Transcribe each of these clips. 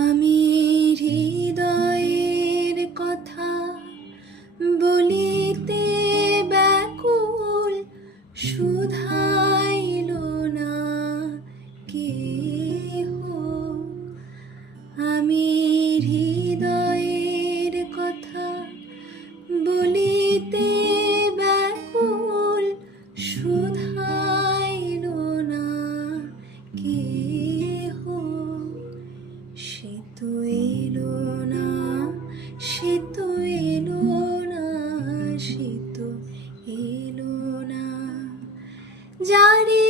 আমি হৃদয়ের কথা বলিতে ব্যাকুল শুধাইল না কেহ। আমি হৃদয়ের কথা বলিতে ব্যাকুল শুধাইল যারে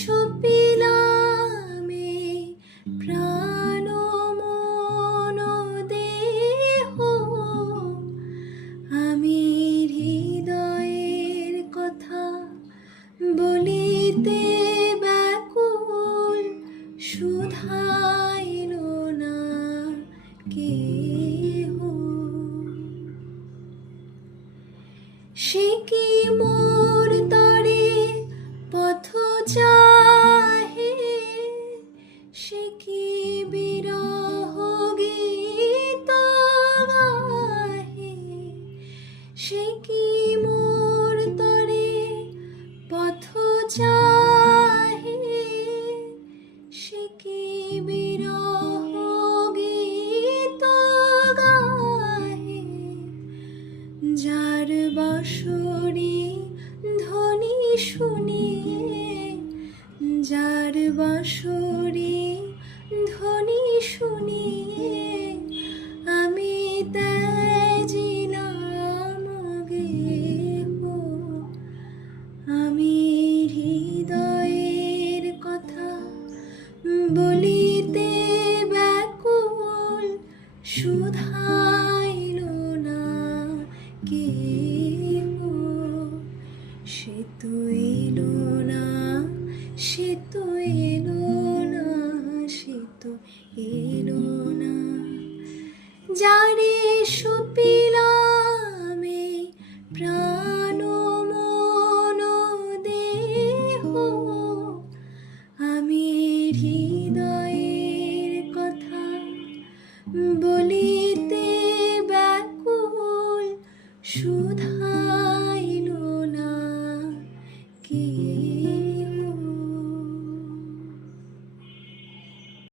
সপিলামে প্রাণ মন দেহ আমি হৃদয়ের কথা বলিতে ব্যাকুল শুধাইল না কেহ। সে কি পথ চাহে সে কি বিরহ গীত গাহে? সে কি মোর তরে পথ চাহে? সে কি বিরহ গীত গাহে? যার বাঁশরি ধ্বনি শুনিয়ে যার বাঁশরি ধ্বনি শুনিয়ে আমি ত্যাজিলাম গেহ আমি হৃদয়ের কথা বলিতে ব্যাকুল শুধাইল না কেহ সে তো শুধাইল না। কি